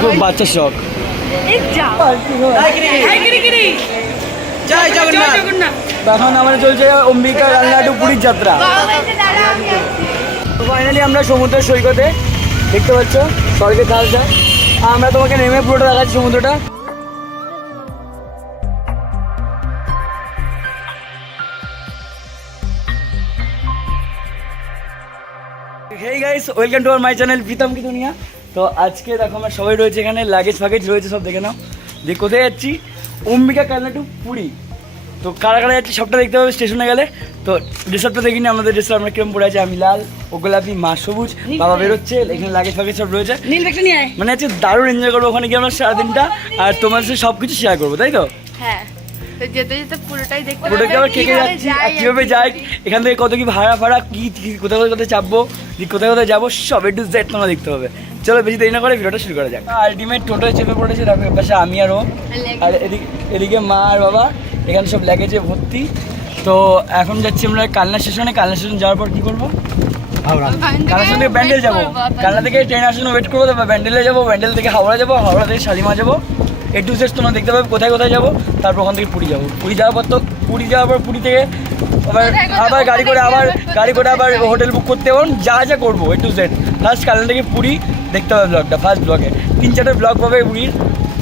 খুব বাচ্চার শখ। এখন আমাদের চলছে অম্বিকা কালনাটু পুরীর যাত্রা। ফাইনালি আমরা সমুদ্র সৈকতে, দেখতে পাচ্ছ স্বর্গের ঢালটা। আমরা তোমাকে নেমে পুরোটা দেখাচ্ছি সমুদ্রটা। Hey guys, welcome to our my channel Pritam কি দুনিয়া। তো আজকে দেখো আমরা সবাই রয়েছে এখানে, লাগেজ ফাগেজ রয়েছে, সব দেখে নাও। যে কোথায় যাচ্ছি, অম্বিকা কালনাটু পুরী। তো কারা কারা যাচ্ছি সবটা দেখতে পাবে স্টেশনে গেলে। তো ড্রেসআপটা দেখিনি, আমাদের ড্রেসআপ আমরা কিরম পরে আছি। আমি লাল, ও গোলাপি, মা সবুজ, বাবা বেরোচ্ছে, এখানে লাগেজ ফাগেজ সব রয়েছে। মানে হচ্ছে দারুণ এনজয় করবো ওখানে গিয়ে আমরা সারাদিনটা, আর তোমার সাথে সব কিছু শেয়ার করবো, তাই তো? হ্যাঁ, তো যেতে যেতে পুরোটাই দেখতে পুরোটাই আবার কে কে যাচ্ছি, কীভাবে যাই, এখান থেকে কত কি ভাড়া কি কোথায় কোথায় চাপবো, কোথায় কোথায় যাবো, সব একটু জেড তোমরা দেখতে হবে। চলো বেশি দেরি না করে ভিডিওটা শুরু করা যাক। আলটিমেট টোটোয় চেপে পড়েছে, পাশে আমি আর ও, আর এদিকে মা আর বাবা, এখানে সব ল্যাগেজে ভর্তি। তো এখন যাচ্ছি আমরা কালনা স্টেশনে। কালনা স্টেশন যাওয়ার পর কী করবো, কালনা স্টেশন থেকে ব্যান্ডেল যাবো, কালনা থেকে ট্রেন আসার জন্য ওয়েট করবো, তারপর ব্যান্ডেলে যাবো, ব্যান্ডেল থেকে হাওড়া যাবো, হাওড়া থেকে শালিমা যাবো। এ টু জেড তোমরা দেখতে পাবে কোথায় কোথায় যাবো। তারপর ওখান থেকে পুরী যাবো। পুরী যাওয়ার পর পুরী থেকে আবার গাড়ি করে আবার হোটেল বুক করতে পারবো, যা যা করবো এ টু জেড। ফার্স্ট কালনা থেকে পুরী দেখতে হবে ব্লগটা, ফার্স্ট ব্লগে 3-4টা ব্লগ পাবে পুরীর,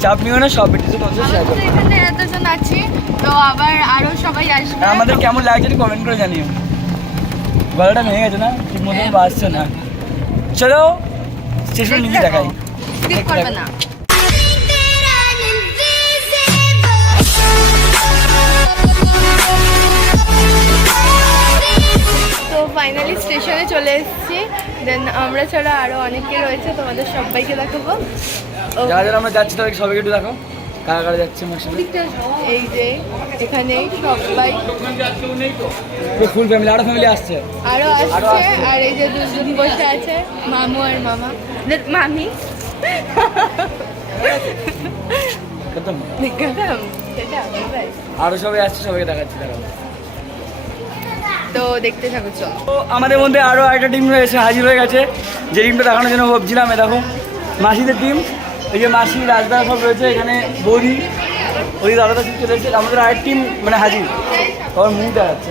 চাপ নিও না, সব একটু শেয়ার করবো। এতজন আছি, তো আবার আরো সবাই আসবে। আমাদের কেমন লাগছে কমেন্ট করে জানিও। গলাটা ভেঙে গেছে না, ঠিক মতন বাজছে না। চলো স্টেশন নিয়ে দেখাই, স্কিপ করবে না। তো ফাইনালি স্টেশনে চলে এসেছি। দেন আমরা ছাড়া আরো অনেকে রয়েছে, তোমাদের সবাইকে দেখাবো। যারা যারা আমরা যাচ্ছি তাদেরকে সবাইকে একটু দেখো, কারা কারা যাচ্ছে আমার সাথে। এই যে এখানে সবাই ফুল ফ্যামিলি, আরো ফ্যামিলি আসছে, আরো আসছে। আর এই যে দুজন বসে আছে, মামু আর মামা, মামি। আরো সবাই আসছে, সবাইকে দেখাচ্ছি। দেখো তো দেখতে থাকো, চল। তো আমাদের মধ্যে আরো একটা টিম রয়েছে, হাজির হয়ে গেছে। যে টিমটা দেখানোর জন্য ভাবছিলাম, এ দেখো মাসিদের টিম। এই যে মাসি, রাজদা সব রয়েছে এখানে, বৌদি, ওই দাদাটা ঠিক চলে এসেছে। আমাদের আরেক টিম মানে হাজির, আমার মুখ দেখাচ্ছে।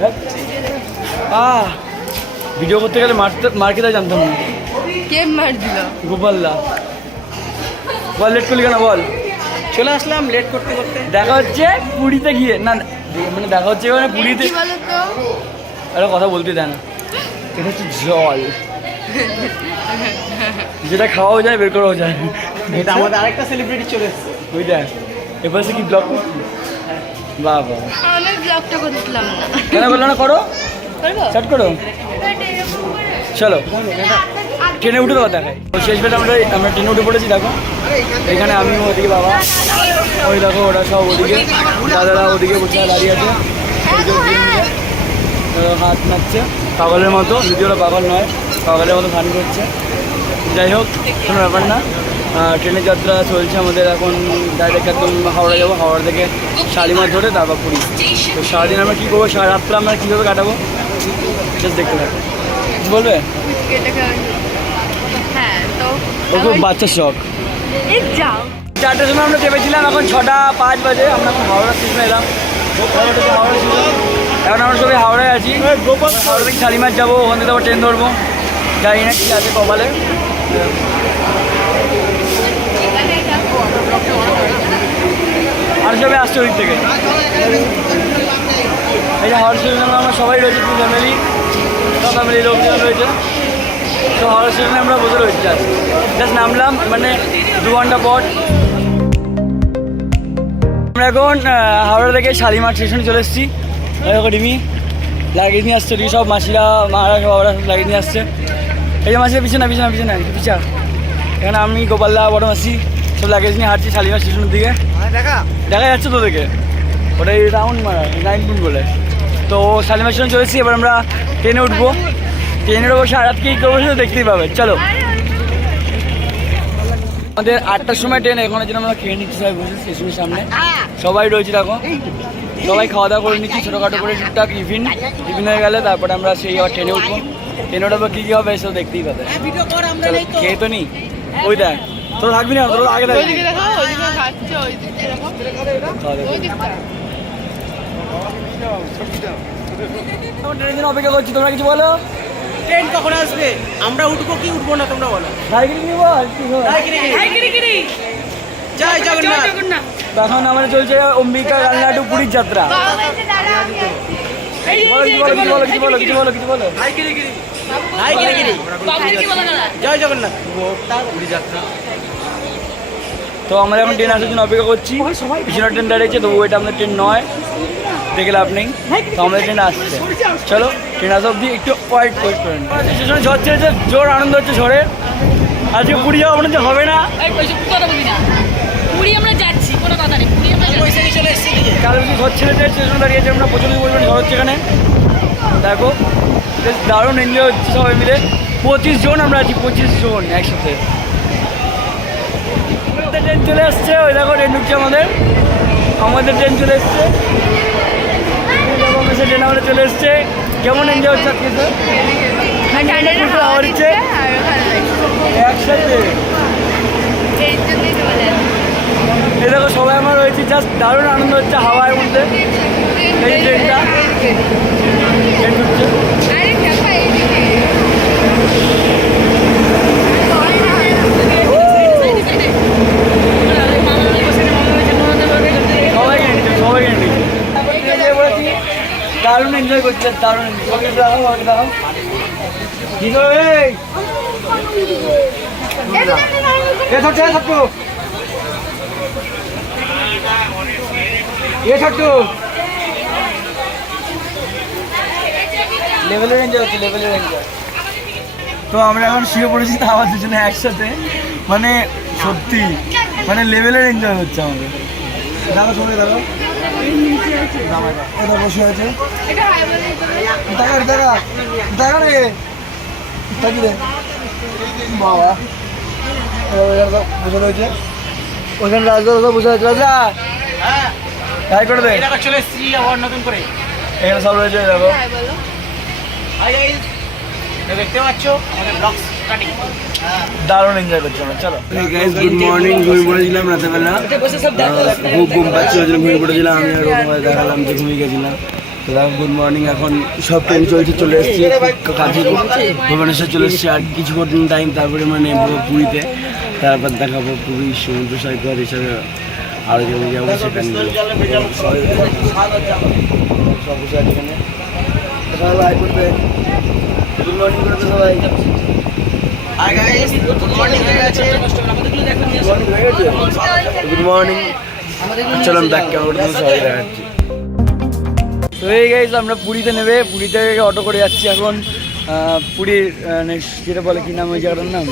ভিডিও করতে গেলে মার খেতে জানতাম না। কে মার দিল? গোপালদা। বল লেট করলি কেন বল? চলে আসলাম লেট করতে করতে। দেখা হচ্ছে পুরীতে গিয়ে, না মানে দেখা হচ্ছে মানে পুরীতে। কি বলো তো, আরে কথা বলতে দেয় না। এটা হচ্ছে জল, যেটা খাওয়াও যায় বের করাও যায়। এটা আমাদের আরেকটা সেলিব্রিটি চলে এসেছে। ওইটা এবার কি ব্লগ করছি? বাহ বাহ, আমি ব্লগটা করছিলাম না। কেন বললো না? করো, করবো? স্টার্ট করো, চলো। ট্রেনে উঠে দেওয়া দেখায়। শেষ বেলা আমরা ট্রেনে উঠে পড়েছি। দেখো এখানে আমি, ওদিকে বাবা, ওই দেখো ওরা সব ওদিকে, দাদারা ওদিকে বসে দাঁড়িয়ে আছে, হাত নাচছে পাগলের মতো। যদি ওরা পাগল নয়, পাগলের মতো ফান করছে। যাই হোক, কোনো ব্যাপার না। ট্রেনের যাত্রা চলছে আমাদের এখন। ডাইরেক্ট একদম হাওড়া যাবো, হাওড়া থেকে শালিমার ধরে তারপর পুরী। তো সারাদিন আমরা কী করবো, সারা রাত্রে আমরা কীভাবে কাটাবো, জাস্ট দেখতে থাকবো। কিছু বলবে? হ্যাঁ, তো ও খুব বাচ্চার শখ। যাও। 4টার সময় আমরা চেপেছিলাম, এখন 6:05 বাজে। আমরা এখন হাওড়া স্টেশনে এলাম। হাওড়া স্টেশন, এখন আমরা সবাই হাওড়ায় আছি। হাওড়া থেকে শালিমার যাবো, ওখান থেকে আবার ট্রেন ধরবো। জানি না কি আছে কপালে। আর সবাই আসছে ওদিক থেকে। এই যে হাওড়া স্টেশনে আমরা সবাই রয়েছে, পুরো ফ্যামিলি, সব ফ্যামিলির লোকজন রয়েছে। তো হাওড়া স্টেশনে আমরা বসে রয়েছি, জাস্ট নামলাম, মানে 2 ঘন্টা পর। আমরা এখন হাওড়া থেকে শালিমার স্টেশনে চলে এসেছি। ডিমি লাগিয়ে নিয়ে আসছে, সব মাসিরা, মারা সব সব লাগিয়ে নিয়ে আসছে। এই যে মাসিরা পিছনে পিছা। এখানে আমি, গোপালদা, বড় মাসি সব লাগেজ নিয়ে হাঁটছি শালিমার স্টেশনের দিকে। দেখা যাচ্ছে তো দেখে, ওটাই রাউন্ড মারা 9 গুণ বলে। তো শালিমার স্টেশন চলেছি, এবার আমরা ট্রেনে উঠবো। ট্রেনের অবশ্য রাত কী করবো সেটা দেখতেই পাবে, চলো। আমাদের 8টার সময় ট্রেন, এখন যেন আমরা খেয়ে নিচ্ছি সবাই বসে স্টেশনের সামনে। সবাই রয়েছে দেখো, সবাই খাওয়া দাওয়া করে নিচ্ছি ছোটোখাটো করে, টুকটাক টিফিন হয়ে গেলে তারপরে আমরা সেই আবার ট্রেনে উঠবো। ট্রেনে উঠবো কী কী হবে সেটা দেখতেই পাবে। খেয়ে তো নি, ওই দেখ তোরা থাকবি না, তোরা আগে থাকবি। ওইদিকে দেখো, ওইদিকে খাচ্ছে, ওইদিকে দেখো, ওইদিকটা। এখন ট্রেনের জন্য অপেক্ষা করছি, তোমরা কিছু বলো। ট্রেন কখন আসবে? আমরা উঠবো কি উঠবো না তোমরা বলো। সাইকেল নিয়ে বল কি হয়? জয় জগন্নাথ। এখন আমাদের চলছে অম্বিকা কালনা টু পুরীর যাত্রা। বাবা বলছে দাঁড়া, আমি আসছি। কিছু বলো। হাই গিরিগিরি। জয় জগন্নাথ। পুরী যাত্রা। তো আমরা এখন ট্রেন আসার জন্য অপেক্ষা করছি। পিছনে ট্রেন দাঁড়িয়েছে, তবু এটা আমাদের ট্রেন নয়, দেখে লাভ নেই। তো আমাদের ট্রেন আসছে, চলো ট্রেন আসা অব্দি একটু ওয়েট করেন। স্টেশনে ঝড় ছেড়েছে, জোর আনন্দ হচ্ছে ঝড়ে। আজকে পুরী যাওয়া মনে হচ্ছে হবে না। পুরী আমরা যাচ্ছি, কোনো কথা নেই, পুরী আমরা যাচ্ছি। চলে এসেছি এদিকে। কাল বেশি ঝড় ছেড়েছে, স্টেশন দাঁড়িয়েছে, আমরা প্রচুর পরিমাণে ঝড় হচ্ছে এখানে। দেখো বেশ দারুণ এনজয় হচ্ছে সবাই মিলে। 25 জন আমরা আছি, 25 জন একসাথে। ট্রেন চলে আসছে, ওই দেখো ট্রেন ঢুকছে আমাদের ট্রেন চলে এসছে। ট্রেন আমাদের চলে এসছে। কেমন এনজয় হচ্ছে আজকে স্যার? আর ঠান্ডাটা হাওয়া দিচ্ছে, আর ভালো লাগছে। একসাথে এই জন্যই তো বলে এই দেখো সবাই আমরা রয়েছি, জাস্ট দারুণ আনন্দ হচ্ছে হাওয়ার মধ্যে। এই ট্রেনটা ট্রেন ঢুকছে। আরে দেখো এইদিকে। সবাইকে নিচ্ছে দারুণ এনজয় করছে, দারুণ দেখাও। কি করবে লেভেলের এনজয় হচ্ছে, লেভেলের এনজয়। তো আমরা এখন শুয়ে পড়েছি তো আমার দুজনে একসাথে, মানে সত্যি মানে লেভেলের এনজয় হচ্ছে আমাদের। দেখো সবাই দেখো, এটা বসে আছে। এটা হাই বলে তো দেখা রে থাকি রে বাবা, বসে রয়েছে ওখানে। রাজা বসে আছে, রাজা হ্যাঁ, হাই করে দে। এটা চলে এসেছি আবার নতুন করে। এখানে সব রয়েছে, দেখো হাই বলো। হাই গাইস, দেখতে পাচ্ছ আমাদের ব্লগ স্টার্টিং। দারুণ এনজয় করছি আমরা। চলো গাইস, গুড মর্নিং। ঘুমিয়ে পড়েছিলাম রাতেবেলা, খুব ঘুম পাচ্ছিল, ওই জন্য ঘুমিয়ে পড়েছিলাম। আমি আর তোমায় দেখালাম যে ঘুমিয়ে গেছিলাম। তো দেখো গুড মর্নিং। এখন সব ট্রেন চলে এসেছি, কাছে ভুবনেশ্বর চলে এসেছি। আর কিছুক্ষণ টাইম তারপরে মানে পুরীতে, তারপর দেখাবো পুরী সমুদ্র সৈকত হিসাবে আরও যেমন যাবো সেখানে। সব বসে আছে এখানে, সবাই করবে। গুড মর্নিং করে তো সবাই। হাই গাইস, গুড মর্নিং হয়ে গেছে। Good morning. চলো আমি ব্যাক ক্যামেরা সবাই দেখাচ্ছি। তো এই গাইস, আমরা পুরীতে নেবে, পুরী থেকে অটো করে যাচ্ছি এখন পুরীর যেটা বলে কি নাম ওই জায়গাটার নাম,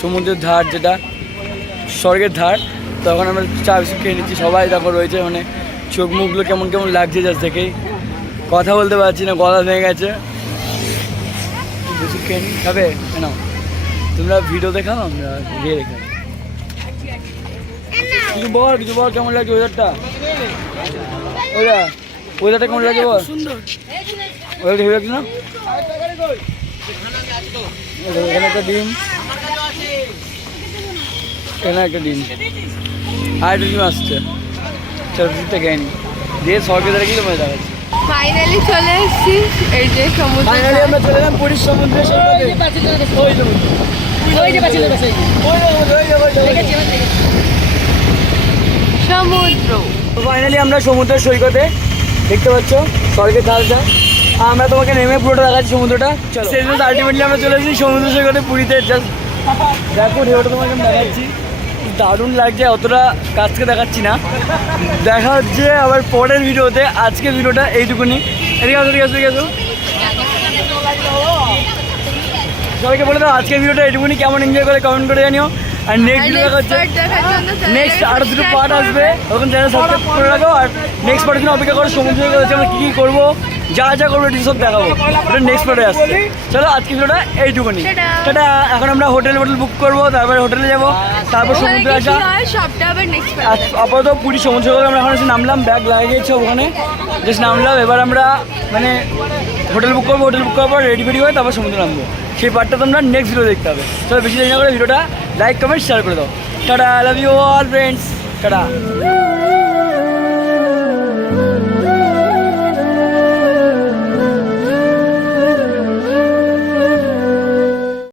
সমুদ্রের ধার, যেটা স্বর্গের ধার। তখন আমরা চা বিস্কুট খেয়ে নিচ্ছি সবাই। তারপর রয়েছে মানে চোখ মুখগুলো কেমন কেমন লাগছে জাস্ট দেখেই, কথা বলতে পারছি না, গলা ভেঙে গেছে। বিস্কুট খেয়ে নিই, খাবে কেন? তোমরা ভিডিও দেখাও, আমরা গিয়ে দেখাই। কিছু বল কেমন লাগছে ওয়েদারটা? ওয়েদারটা কেমন লাগছে বল? ওয়েদার হেভি লাগছে না? এখানে একটা ডিম, এখানে একটা ডিম, আর একটা ডিম আসছে। চলো ডিমটা খেয়ে নি, দিয়ে স্বর্গের ধারে গিয়ে তোমায় দেখাচ্ছি। ফাইনালি চলে এসেছি, এই যে সমুদ্র। ফাইনালি আমরা চলে এলাম পুরীর সমুদ্রের সৈকতে। সমুদ্র। ফাইনালি আমরা সমুদ্রের সৈকতে, দেখতে পাচ্ছ স্বর্গের ধারটা। আমরা তোমাকে নেমে পুরোটা দেখাচ্ছি সমুদ্রটা। চলো আলটিমেটলি আমরা চলে এসেছি সমুদ্র সৈকতে পুরীতে। জাস্ট দেখো ঢেউটা তোমাকে আমি দেখাচ্ছি, দারুণ লাগছে। অতটা কাছ থেকে দেখাচ্ছি না, দেখা হচ্ছে আবার পরের ভিডিওতে। আজকে ভিডিওটা এইটুকুনি। এদিকে আসো। সবাইকে বলে দাও আজকের ভিডিওটা এইটুকুনি। কেমন এনজয় করে কমেন্ট করে জানিও। আর নেক্সট ভিডিও দেখা হচ্ছে, নেক্সট আরো দুটো পার্ট আসবে, তখন চ্যানেল সাবস্ক্রাইব করে রাখো। আর নেক্সট পার্টের জন্য অপেক্ষা করো। সমুদ্র সৈকতে আমরা কী করবো, যা করবো এটি সব দেখাবো, ওটা নেক্সট পার্টে আসছে। চলো আজকে ভিডিওটা এইটুকুনি, সেটা এখন আমরা হোটেল বুক করবো, তারপরে হোটেলে যাবো, তারপর সমুদ্রে আসা। আপাতত পুরী সমুদ্র সৈকতে আমরা এখন এসে নামলাম, ব্যাগ লাগিয়েছে ওখানে, জাস্ট নামলাম। এবার আমরা মানে হোটেল বুক করবো, হোটেল বুক করার পর রেডি হয়ে তারপর সমুদ্রে নামবো। সেই পার্টটা তোমরা নেক্সট ভিডিও দেখতে হবে। চলো বেশি দেরি না করে ভিডিওটা লাইক কমেন্ট শেয়ার করে দাও। টাটা, love you all friends, tata.